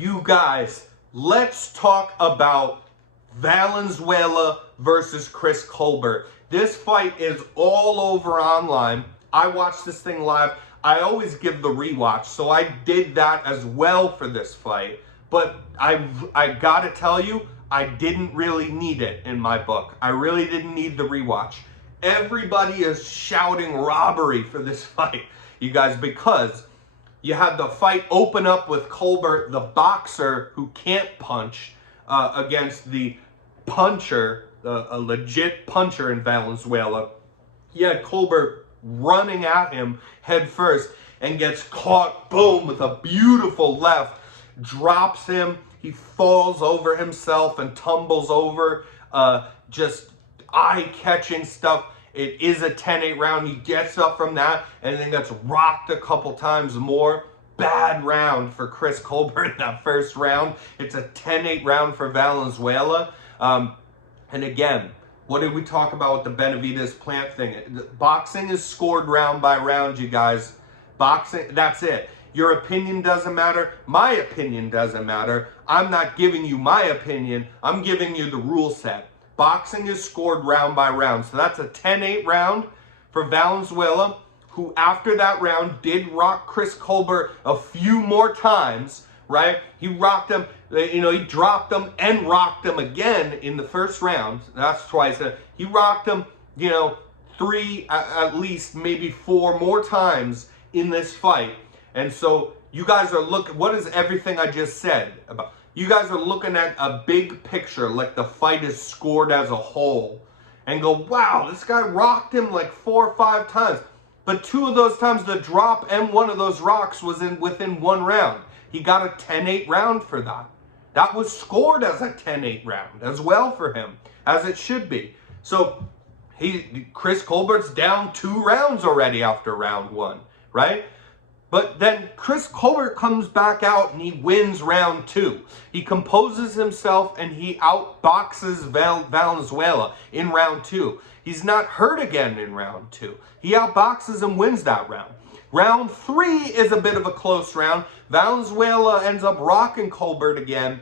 You guys, let's talk about Valenzuela versus Chris Colbert. This fight is all over online. I watched this thing live. I always give the rewatch, so I did that as well for this fight. But I gotta tell you, I didn't really need it in my book. I really didn't need the rewatch. Everybody is shouting robbery for this fight, you guys, because you had the fight open up with Colbert, the boxer who can't punch, against the puncher, a legit puncher in Valenzuela. You had Colbert running at him head first and gets caught, boom, with a beautiful left, drops him. He falls over himself and tumbles over. Just eye-catching stuff. It is a 10-8 round. He gets up from that and then gets rocked a couple times more. Bad round for Chris Colbert in that first round. It's a 10-8 round for Valenzuela. And again, what did we talk about with the Benavidez Plant thing? Boxing is scored round by round, you guys. Boxing, that's it. Your opinion doesn't matter. My opinion doesn't matter. I'm not giving you my opinion. I'm giving you the rule set. Boxing is scored round by round. So that's a 10-8 round for Valenzuela, who after that round did rock Chris Colbert a few more times, right? He rocked him, he dropped him and rocked him again in the first round. That's twice. He rocked him, three, at least maybe four more times in this fight. And so you guys are looking, what is everything I just said about? You guys are looking at a big picture, like the fight is scored as a whole, and go, wow, this guy rocked him like 4 or 5 times. But 2 of those times, the drop and 1 of those rocks was within 1 round. He got a 10-8 round for that. That was scored as a 10-8 round as well for him, as it should be. So Chris Colbert's down 2 rounds already after round 1, right? But then Chris Colbert comes back out and he wins round 2. He composes himself and he outboxes Valenzuela in round 2. He's not hurt again in round 2. He outboxes and wins that round. Round 3 is a bit of a close round. Valenzuela ends up rocking Colbert again.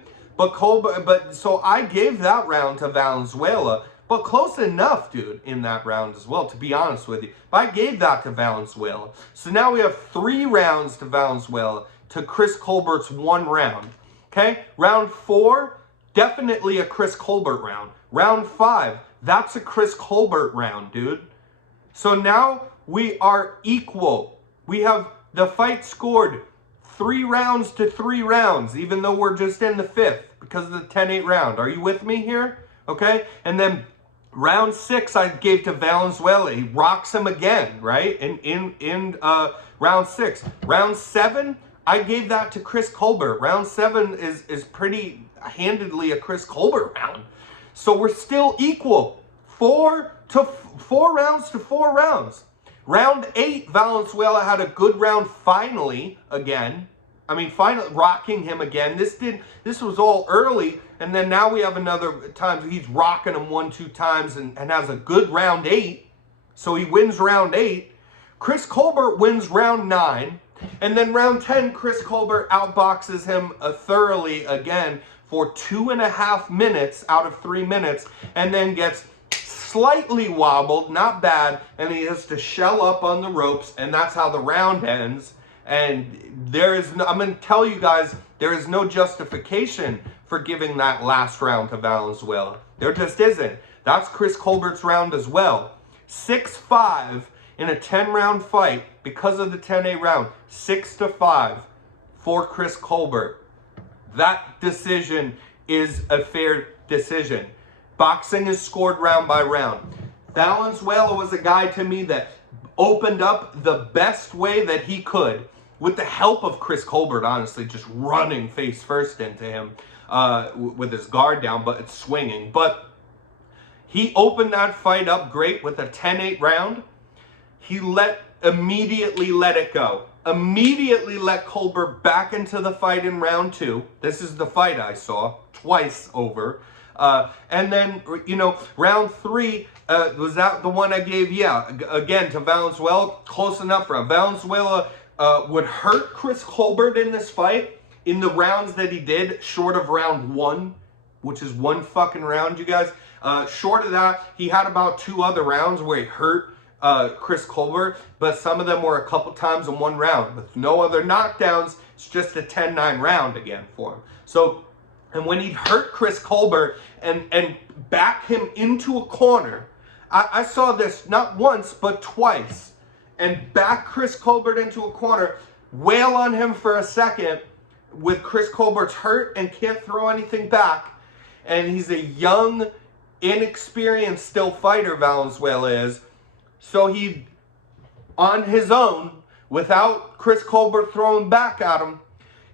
So I gave that round to Valenzuela. But close enough, dude, in that round as well, to be honest with you. But I gave that to Valenzuela. So now we have 3 rounds to Valenzuela to Chris Colbert's 1 round. Okay? Round 4, definitely a Chris Colbert round. Round 5, that's a Chris Colbert round, dude. So now we are equal. We have the fight scored 3 rounds to 3 rounds, even though we're just in the 5th because of the 10-8 round. Are you with me here? Okay? And then round 6 I gave to Valenzuela. He rocks him again, right? In round 6. Round 7, I gave that to Chris Colbert. Round 7 is pretty handedly a Chris Colbert round. So we're still equal. 4 rounds to 4 rounds. Round 8, Valenzuela had a good round finally again. I mean, finally rocking him again. This was all early, and then now we have another time. He's rocking him 1-2 times and has a good round 8. So he wins round 8. Chris Colbert wins round 9. And then round 10, Chris Colbert outboxes him thoroughly again for 2.5 minutes out of 3 minutes, and then gets slightly wobbled, not bad, and he has to shell up on the ropes, and that's how the round ends. And there is no, I'm going to tell you guys, there is no justification for giving that last round to Valenzuela. There just isn't. That's Chris Colbert's round as well. 6-5 in a 10-round fight because of the 10-8 round. 6-5 for Chris Colbert. That decision is a fair decision. Boxing is scored round by round. Valenzuela was a guy to me that opened up the best way that he could, with the help of Chris Colbert, honestly, just running face first into him with his guard down, but it's swinging. But he opened that fight up great with a 10-8 round. He immediately let it go. Immediately let Colbert back into the fight in round 2. This is the fight I saw twice over. And then, round 3, was that the one I gave? Yeah, again, to Valenzuela, close enough round. Valenzuela would hurt Chris Colbert in this fight in the rounds that he did, short of round 1, which is one fucking round, you guys, short of that, he had about 2 other rounds where he hurt Chris Colbert, but some of them were a couple times in 1 round with no other knockdowns. It's just a 10-9 round again for him. So, and when he hurt Chris Colbert and back him into a corner, I saw this not once but twice, and back Chris Colbert into a corner, wail on him for a second with Chris Colbert's hurt and can't throw anything back, and he's a young, inexperienced still fighter, Valenzuela is. So he, on his own, without Chris Colbert throwing back at him,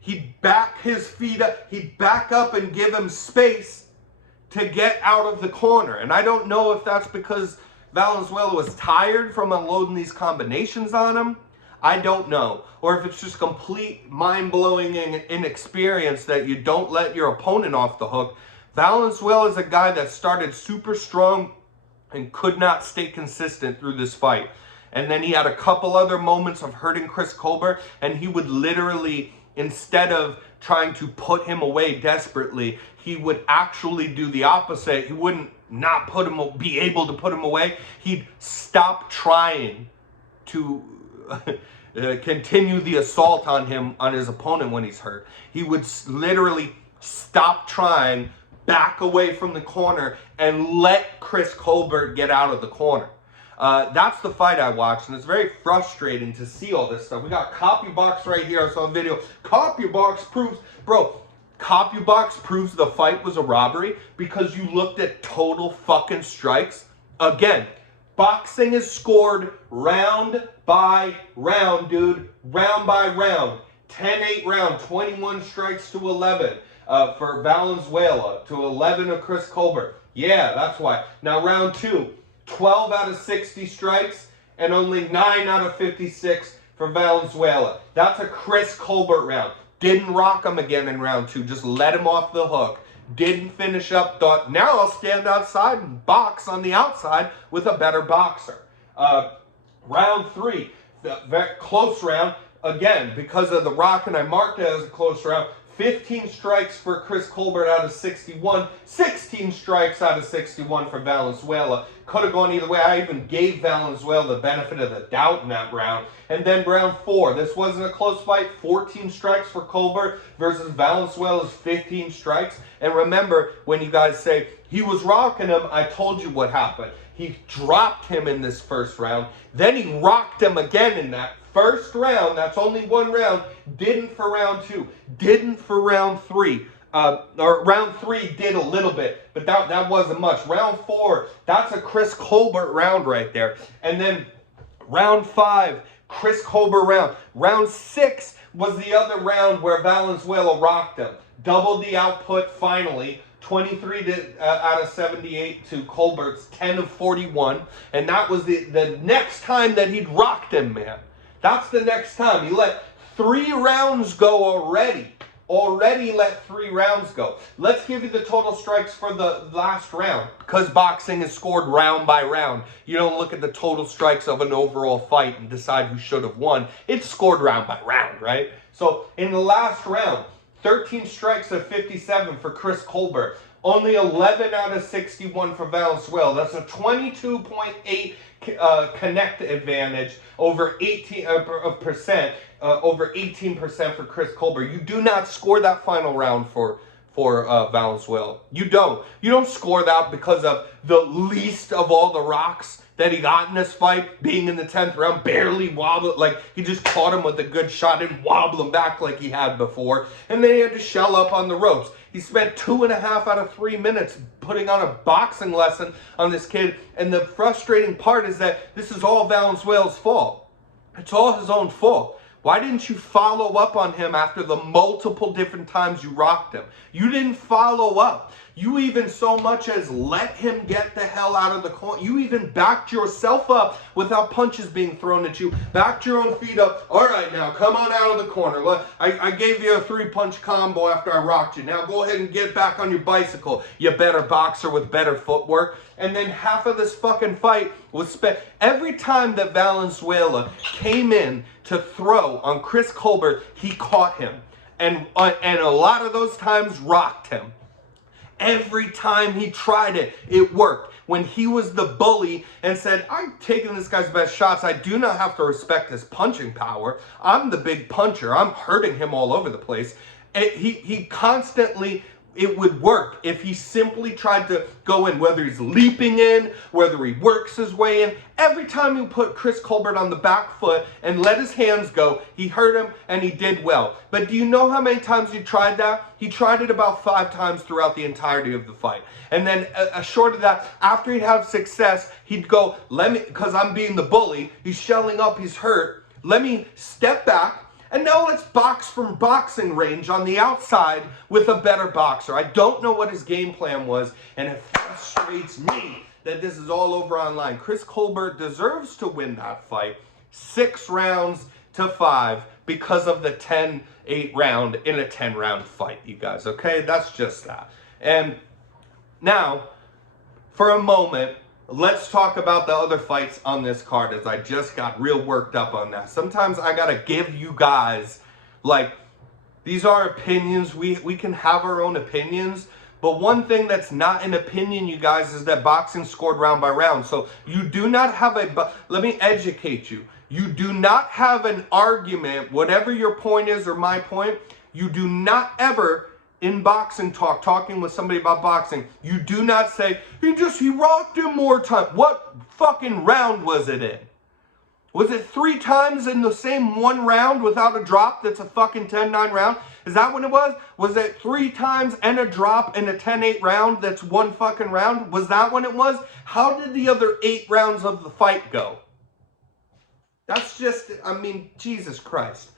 he'd back his feet up, he'd back up and give him space to get out of the corner. And I don't know if that's because Valenzuela was tired from unloading these combinations on him. I don't know. Or if it's just complete mind-blowing inexperience that you don't let your opponent off the hook. Valenzuela is a guy that started super strong and could not stay consistent through this fight. And then he had a couple other moments of hurting Chris Colbert, and he would literally, instead of trying to put him away desperately, he would actually do the opposite. He wouldn't not be able to put him away. He'd stop trying to continue the assault on him, on his opponent when he's hurt. He would literally stop trying, back away from the corner, and let Chris Colbert get out of the corner. That's the fight I watched, and it's very frustrating to see all this stuff. We got CopyBox right here. I saw a video. CopyBox proves, bro, CopyBox proves the fight was a robbery because you looked at total fucking strikes. Again, boxing is scored round by round, dude. Round by round. 10-8 round, 21 strikes to 11. For Valenzuela, to 11 of Chris Colbert. Yeah, that's why. Now round 2, 12 out of 60 strikes and only 9 out of 56 for Valenzuela. That's a Chris Colbert round. Didn't rock him again in round 2. Just let him off the hook. Didn't finish up. Thought, now I'll stand outside and box on the outside with a better boxer. Round 3, very close round. Again, because of the rock, and I marked it as a close round. 15 strikes for Chris Colbert out of 61. 16 strikes out of 61 for Valenzuela. Could have gone either way. I even gave Valenzuela the benefit of the doubt in that round. And then round 4. This wasn't a close fight. 14 strikes for Colbert versus Valenzuela's 15 strikes. And remember, when you guys say, he was rocking him, I told you what happened. He dropped him in this first round. Then he rocked him again in that first round. That's only 1 round. Didn't for round 2. Didn't for round 3. Or round 3 did a little bit, but that wasn't much. Round 4, that's a Chris Colbert round right there. And then round 5, Chris Colbert round. Round 6 was the other round where Valenzuela rocked him. Doubled the output finally. 23 out of 78 to Colbert's 10 of 41. And that was the next time that he'd rocked him, man. That's the next time. He let 3 rounds go already. Already let 3 rounds go. Let's give you the total strikes for the last round. Because boxing is scored round by round. You don't look at the total strikes of an overall fight and decide who should have won. It's scored round by round, right? So in the last round, 13 strikes of 57 for Chris Colbert. Only 11 out of 61 for Valenzuela. That's a 22.8 connect advantage over 18% over 18% for Chris Colbert. You do not score that final round for Valenzuela. You don't score that because of the least of all the rocks that he got in this fight, being in the 10th round, barely wobbled, like he just caught him with a good shot and wobbled him back like he had before, and then he had to shell up on the ropes. He spent 2.5 out of 3 minutes putting on a boxing lesson on this kid, and the frustrating part is that this is all Valenzuela's fault. It's all his own fault. Why didn't you follow up on him after the multiple different times you rocked him? You didn't follow up. You even so much as let him get the hell out of the corner. You even backed yourself up without punches being thrown at you. Backed your own feet up. All right, now come on out of the corner. I gave you a 3-punch combo after I rocked you. Now go ahead and get back on your bicycle, you better boxer with better footwork. And then half of this fucking fight was spent. Every time that Valenzuela came in to throw on Chris Colbert, he caught him. and a lot of those times rocked him. Every time he tried it, it worked. When he was the bully and said, I'm taking this guy's best shots, I do not have to respect his punching power. I'm the big puncher. I'm hurting him all over the place. And he constantly, it would work if he simply tried to go in, whether he's leaping in, whether he works his way in. Every time he put Chris Colbert on the back foot and let his hands go, he hurt him and he did well. But do you know how many times he tried that? He tried it about 5 times throughout the entirety of the fight. And then short of that, after he'd have success, he'd go, because I'm being the bully, he's shelling up, he's hurt, let me step back. And now let's box from boxing range on the outside with a better boxer. I don't know what his game plan was, and it frustrates me that this is all over online. Chris Colbert deserves to win that fight 6 rounds to 5 because of the 10-8 round in a 10-round fight, you guys, okay? That's just that. And now, for a moment, let's talk about the other fights on this card, as I just got real worked up on that. Sometimes I gotta give you guys, like, these are opinions. We can have our own opinions. But one thing that's not an opinion, you guys, is that boxing scored round by round. So you do not have let me educate you. You do not have an argument, whatever your point is or my point, you do not ever, in boxing talk, talking with somebody about boxing, you do not say, he rocked him more time. What fucking round was it in? Was it 3 times in the same one round without a drop that's a fucking 10-9 round? Is that what it was? Was it 3 times and a drop in a 10-8 round that's one fucking round? Was that what it was? How did the other 8 rounds of the fight go? That's just, I mean, Jesus Christ.